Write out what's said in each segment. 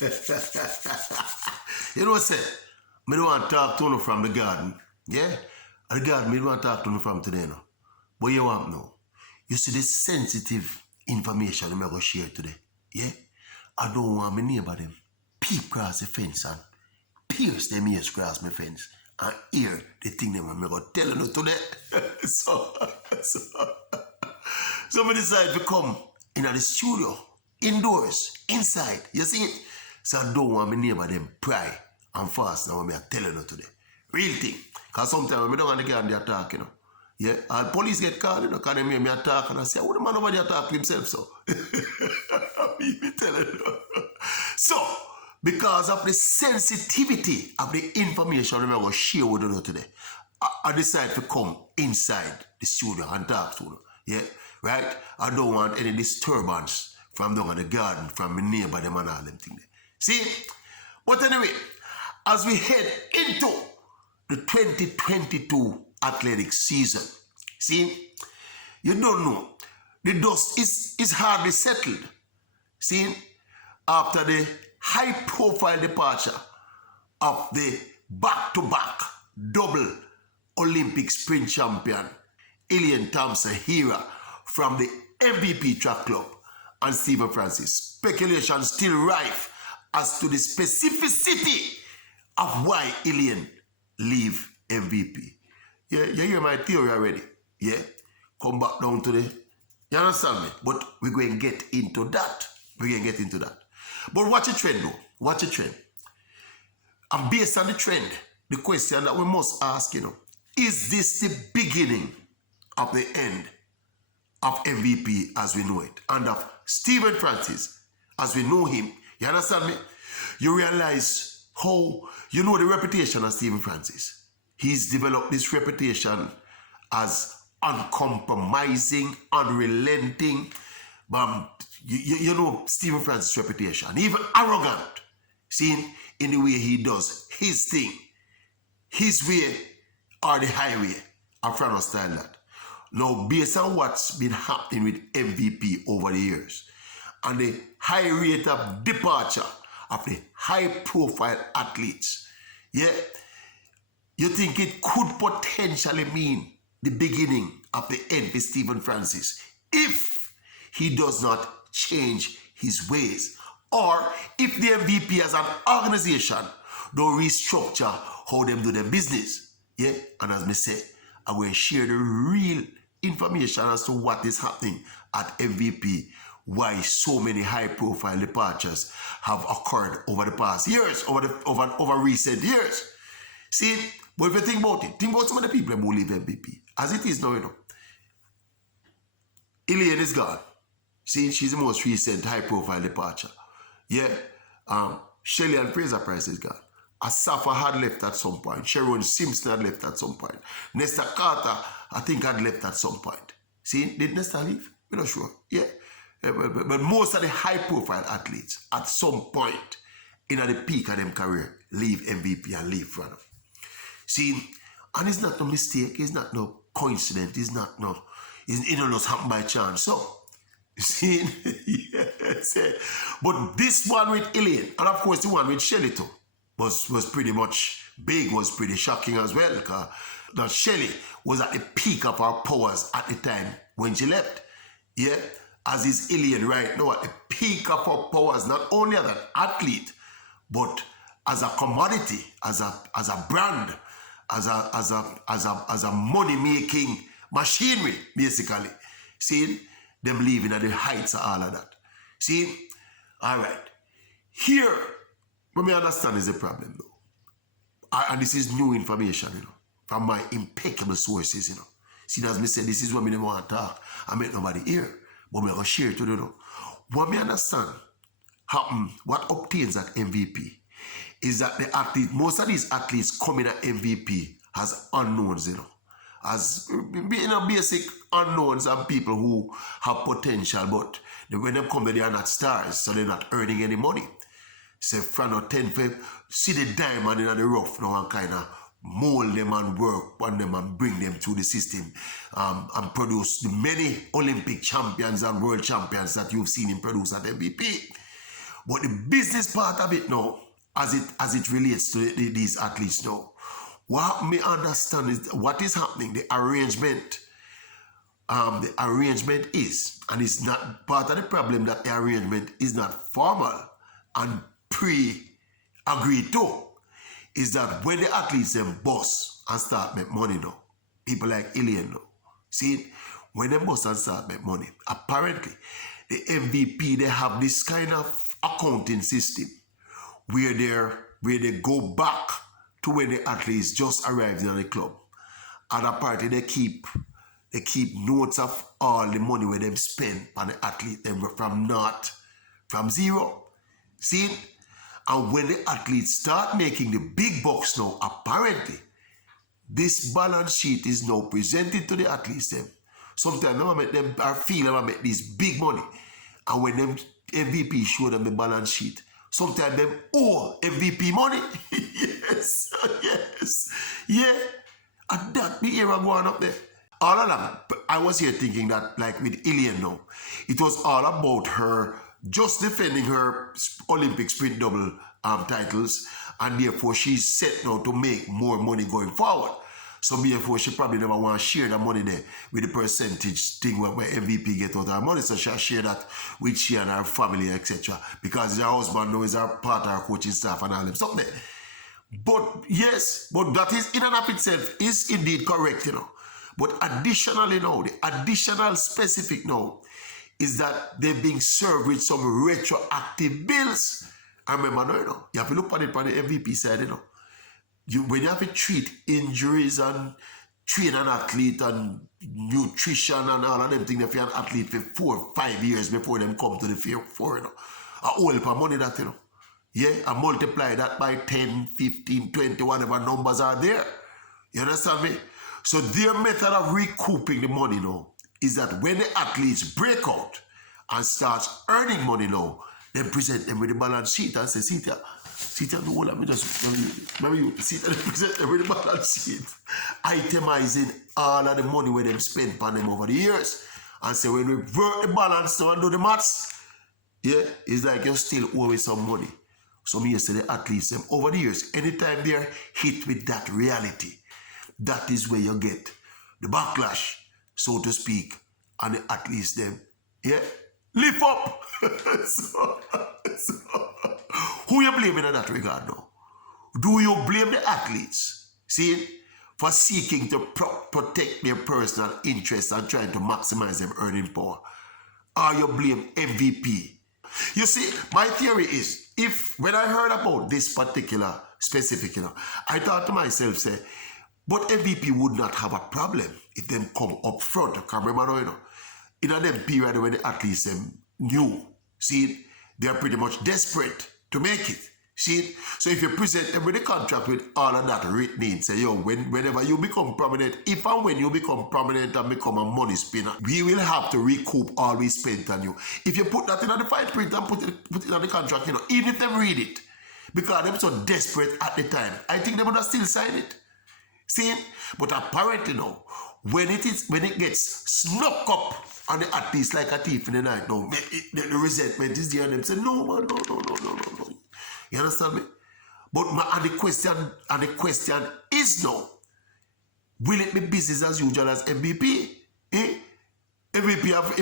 You know what I say? I don't want to talk to you from the garden. Yeah? The garden, I don't want to talk to you from today. No? But you want to know. You see the sensitive information I'm going to share today. Yeah? I don't want my neighbor them peep across the fence and pierce them ears across my fence and hear the thing them I'm going to tell you today. so I decide to come in the studio, indoors, inside. You see it? So I don't want my neighbor them pry and fast now when I tell you today. Real thing. Because sometimes I don't want to get on the attack, you know. Yeah, and police get called, you know, because they hear me attack and I say, oh, the man over there attack himself, so. Me telling you. So, because of the sensitivity of the information I'm going to share with you today, I decide to come inside the studio and talk to you. Yeah, right? I don't want any disturbance from down in the garden, from my neighbor, them and all them things. See? But anyway, as we head into the 2022 athletic season, see, you don't know, the dust is hardly settled. See, after the high-profile departure of the back-to-back double Olympic sprint champion, Elaine Thompson-Herah, from the MVP track club, and Stephen Francis, speculation still rife as to the specificity of why Elaine leave MVP. Yeah, you hear my theory already? Yeah? Come back down to the... You understand me? But we're going to get into that. We're going to get into that. But watch a trend though. Watch a trend. And based on the trend, the question that we must ask, you know, is this the beginning of the end of MVP as we know it? And of Stephen Francis as we know him? You understand me? You realize how, you know the reputation of Stephen Francis. He's developed this reputation as uncompromising, unrelenting. You know Stephen Francis' reputation. Even arrogant. See, in the way he does his thing. His way or the highway. I'm trying to understand that. Now, based on what's been happening with MVP over the years, and the high rate of departure of the high-profile athletes, yeah, you think it could potentially mean the beginning of the end for Stephen Francis if he does not change his ways, or if the MVP as an organization don't restructure how them do their business. Yeah, and as me say, I will share the real information as to what is happening at MVP, why so many high-profile departures have occurred over the past years, over recent years. See, but if you think about it, think about some of the people who leave MVP. As it is now, you know, Elaine is gone. See, she's the most recent high-profile departure. Yeah, Shelley and Fraser Price is gone. Asafa had left at some point. Sharon Simpson had left at some point. Nesta Carter, I think, had left at some point. See, did Nesta leave? We're not sure. Yeah. But most of the high-profile athletes, at some point, in the peak of their career, leave MVP and leave runner. See, and it's not no mistake, it's not no coincidence, it don't just happen by chance. So, see, yes, but this one with Elaine, and of course the one with Shelley too, was pretty much big, was pretty shocking as well, because that Shelley was at the peak of her powers at the time when she left. Yeah, as is Elaine right now at the peak of her powers, not only as an athlete, but as a commodity, as a brand, as a money-making machinery, basically. See, them living at the heights of all of that. See, all right. Here, what me understand is the problem, though. And this is new information, you know, from my impeccable sources, you know. See, as me said, this is what me never want to talk. I make nobody hear, but me going to share it to you, know. What me understand happen, what obtains at MVP, is that the athlete, most of these athletes coming at MVP as unknowns, you know, as basic unknowns and people who have potential, but when they come there, they are not stars, so they're not earning any money. Say, from no 10 see the diamond in the rough now and kind of mold them and work on them and bring them through the system and produce the many Olympic champions and world champions that you've seen him produce at MVP. But the business part of it now, as it relates to these athletes now, what me understand is what is happening, the arrangement is, and it's not part of the problem that the arrangement is not formal and pre-agreed to, is that when the athletes them boss and start make money now, people like Elaine now, see, when they boss and start make money, apparently the MVP, they have this kind of accounting system where they go back to when the athletes just arrived in the club. And apparently they keep notes of all the money where them spend on the athlete them from zero. See? And when the athletes start making the big bucks now, apparently, this balance sheet is now presented to the athletes them. Sometimes I make them feel I make this big money. And when them MVP show them the balance sheet, sometimes them owe MVP money. Yes, yes. Yeah. And that the era going up there. All along, I was here thinking that, like with Elaine now, it was all about her just defending her Olympic sprint double titles, and therefore she's set now to make more money going forward. So therefore she probably never want to share the money there with the percentage thing where MVP get out her money. So she'll share that with she and her family, etc. Because her husband now is her part of her coaching staff and all them something there. But yes, but that is in and of itself is indeed correct, you know. But additionally now, the additional specific now is that they're being served with some retroactive bills. I remember now, you know, you have to look at it from the MVP side, you know. When you have to treat injuries and train an athlete and nutrition and all of them things, if you're an athlete for 4 or 5 years before them come to the field for, you know, a whole heap of money that, you know. Yeah, and multiply that by 10, 15, 20, whatever numbers are there. You understand me? So their method of recouping the money now is that when the athletes break out and start earning money now, they present them with the balance sheet and say, see there, no, let me just, maybe you see that they present them with the balance sheet, itemizing all of the money where they spent on them over the years. And say, when we work the balance now and do the maths, yeah, it's like you're still owing some money. So me say the athletes, them over the years, anytime they're hit with that reality, that is where you get the backlash, so to speak, and the athletes them, yeah, lift up. so, who you blaming in that regard now? Do you blame the athletes, see, for seeking to protect their personal interests and trying to maximize their earning power? Or you blame MVP? You see, my theory is, when I heard about this particular specific, you know, I thought to myself, say, but MVP would not have a problem if them come up front. I can't remember now, you know, in a them period when the athletes them knew, see, they're pretty much desperate to make it. See, so if you present them with a contract with all of that written in, say, yo, whenever you become prominent, if and when you become prominent and become a money spinner, we will have to recoup all we spent on you. If you put that in the fine print and put it on the contract, you know, even if they read it, because they're so desperate at the time, I think they would have still signed it. See, but apparently now, when it gets snuck up on the athletes like a thief in the night, now, the resentment is there and them say, no, man, no. You understand me? But the question is now, will it be business as usual as MVP? MVP have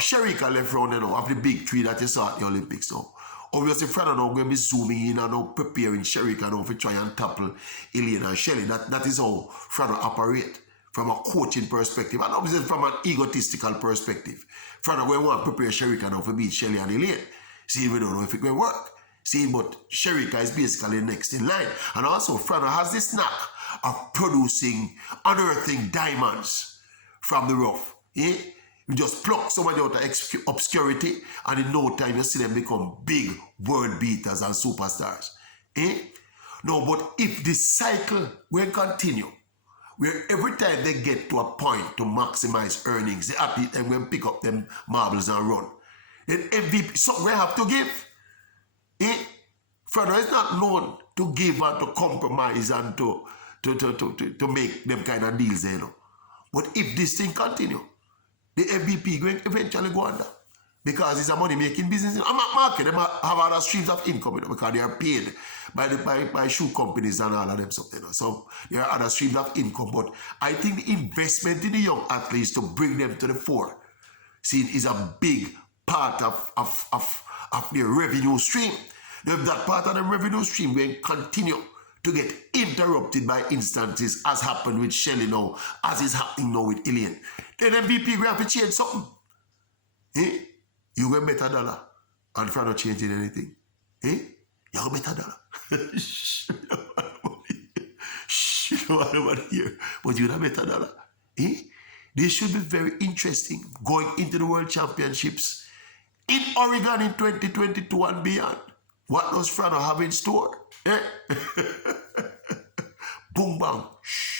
Sherika left round, you know, of the big three that you saw at the Olympics now. Obviously, Fred and I are going to be zooming in and now preparing Sherika now to try and topple Elaine and Shelley. That is how Fred operate from a coaching perspective, and obviously from an egotistical perspective. Fred we want to prepare Sherika now to beat Shelley and Elaine. See, we don't know if it will work. See, but Sherika is basically next in line. And also, Frano has this knack of unearthing diamonds from the rough. Yeah? You just pluck somebody out of obscurity, and in no time you see them become big world beaters and superstars. Eh? No, but if this cycle will continue, where every time they get to a point to maximize earnings, the athlete then will pick up them marbles and run. Then MVP, something we have to give. Frano is not known to give and to compromise and to make them kind of deals, you know. But if this thing continue, the MVP going eventually go under. because it's a money-making business. I'm not market. They have other streams of income, you know, because they are paid by shoe companies and all of them something. You know. So there are other streams of income. But I think the investment in the young athletes to bring them to the fore, see, is a big part of their revenue stream. If that part of the revenue stream will continue to get interrupted by instances as happened with Shelly now, as is happening now with Elaine, then MVP will have to change something. Eh? You will bet $1 and if you're not changing anything. Eh? You will bet $1. Shh, you don't want nobody here. But you will bet $1. Eh? This should be very interesting going into the World Championships in Oregon in 2022 and beyond. What does Frano have in store? Eh? Boom, bang. Shh.